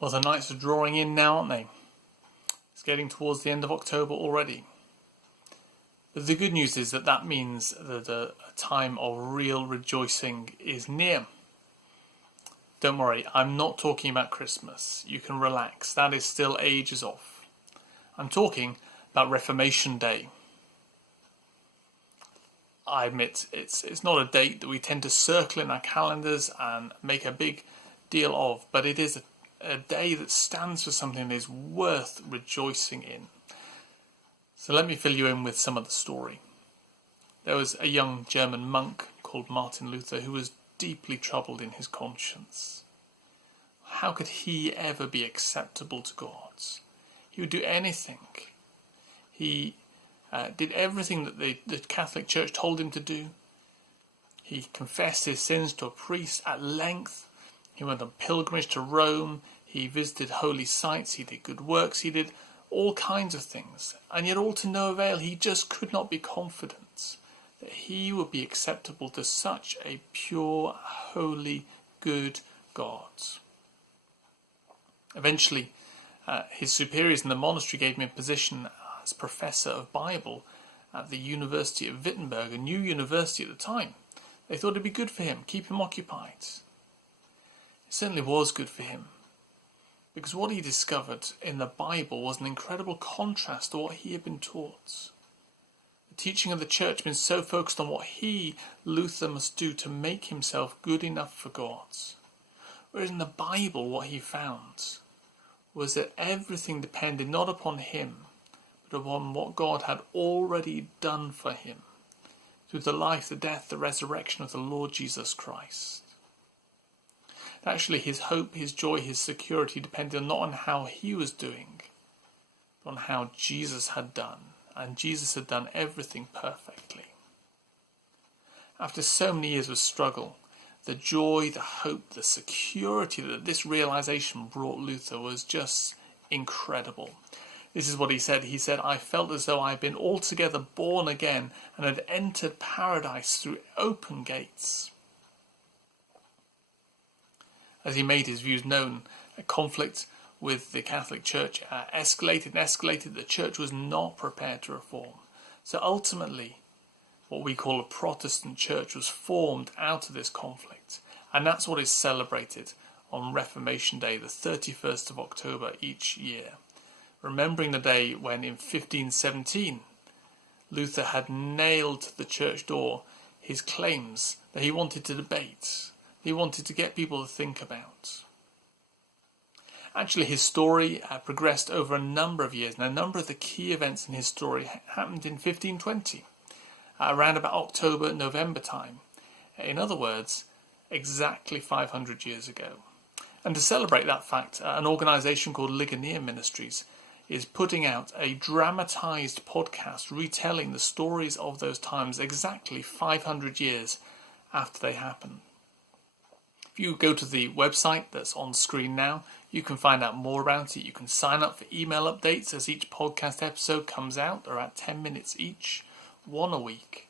Well, the nights are drawing in now, aren't they? It's getting towards the end of October already. But the good news is that means that a time of real rejoicing is near. Don't worry, I'm not talking about Christmas. You can relax. That is still ages off. I'm talking about Reformation Day. I admit it's not a date that we tend to circle in our calendars and make a big deal of, but it is a day that stands for something that is worth rejoicing in. So let me fill you in with some of the story. There was a young German monk called Martin Luther who was deeply troubled in his conscience. How could he ever be acceptable to God? He would do anything. He did everything that the Catholic Church told him to do. He confessed his sins to a priest at length. He went on pilgrimage to Rome. He visited holy sites. He did good works. He did all kinds of things. And yet all to no avail. He just could not be confident that he would be acceptable to such a pure, holy, good God. Eventually, his superiors in the monastery gave him a position as professor of Bible at the University of Wittenberg, a new university at the time. They thought it'd be good for him, keep him occupied. It certainly was good for him, because what he discovered in the Bible was an incredible contrast to what he had been taught. The teaching of the church had been so focused on what he, Luther, must do to make himself good enough for God. Whereas in the Bible, what he found was that everything depended not upon him, but upon what God had already done for him through the life, the death, the resurrection of the Lord Jesus Christ. Actually, his hope, his joy, his security depended not on how he was doing, but on how Jesus had done. And Jesus had done everything perfectly. After so many years of struggle, the joy, the hope, the security that this realization brought Luther was just incredible. This is what he said. He said, "I felt as though I had been altogether born again and had entered paradise through open gates." As he made his views known, a conflict with the Catholic Church escalated. The Church was not prepared to reform. So ultimately, what we call a Protestant Church was formed out of this conflict. And that's what is celebrated on Reformation Day, the 31st of October each year. Remembering the day when in 1517, Luther had nailed to the church door his claims that he wanted to debate. He wanted to get people to think about. Actually, his story progressed over a number of years, and a number of the key events in his story happened in 1520, around about October, November time. In other words, exactly 500 years ago. And to celebrate that fact, an organisation called Ligonier Ministries is putting out a dramatised podcast retelling the stories of those times exactly 500 years after they happened. If you go to the website that's on screen now, you can find out more about it. You can sign up for email updates as each podcast episode comes out. They're at 10 minutes each, one a week.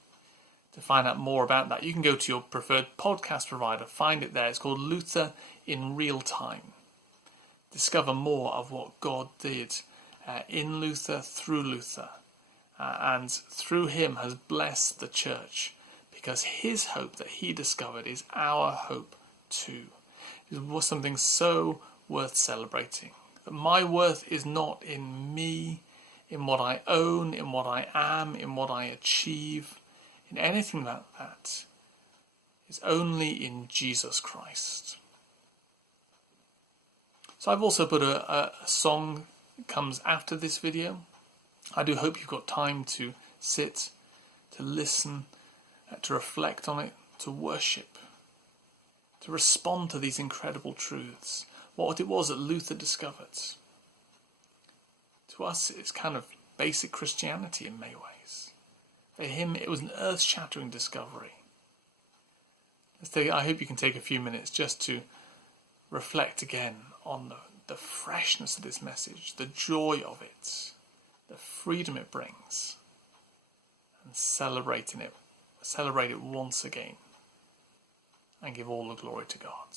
To find out more about that, you can go to your preferred podcast provider, find it there. It's called Luther in Real Time. Discover more of what God did in Luther, through Luther, and through him has blessed the church, because his hope that he discovered is our hope too. It was something so worth celebrating. That my worth is not in me, in what I own, in what I am, in what I achieve, in anything like that. It's only in Jesus Christ. So I've also put a song that comes after this video. I do hope you've got time to sit, to listen, to reflect on it, to worship, to respond to these incredible truths. What it was that Luther discovered. To us, it's kind of basic Christianity in many ways. For him, it was an earth-shattering discovery. I hope you can take a few minutes just to reflect again on the freshness of this message, the joy of it, the freedom it brings, and celebrate it once again, and give all the glory to God.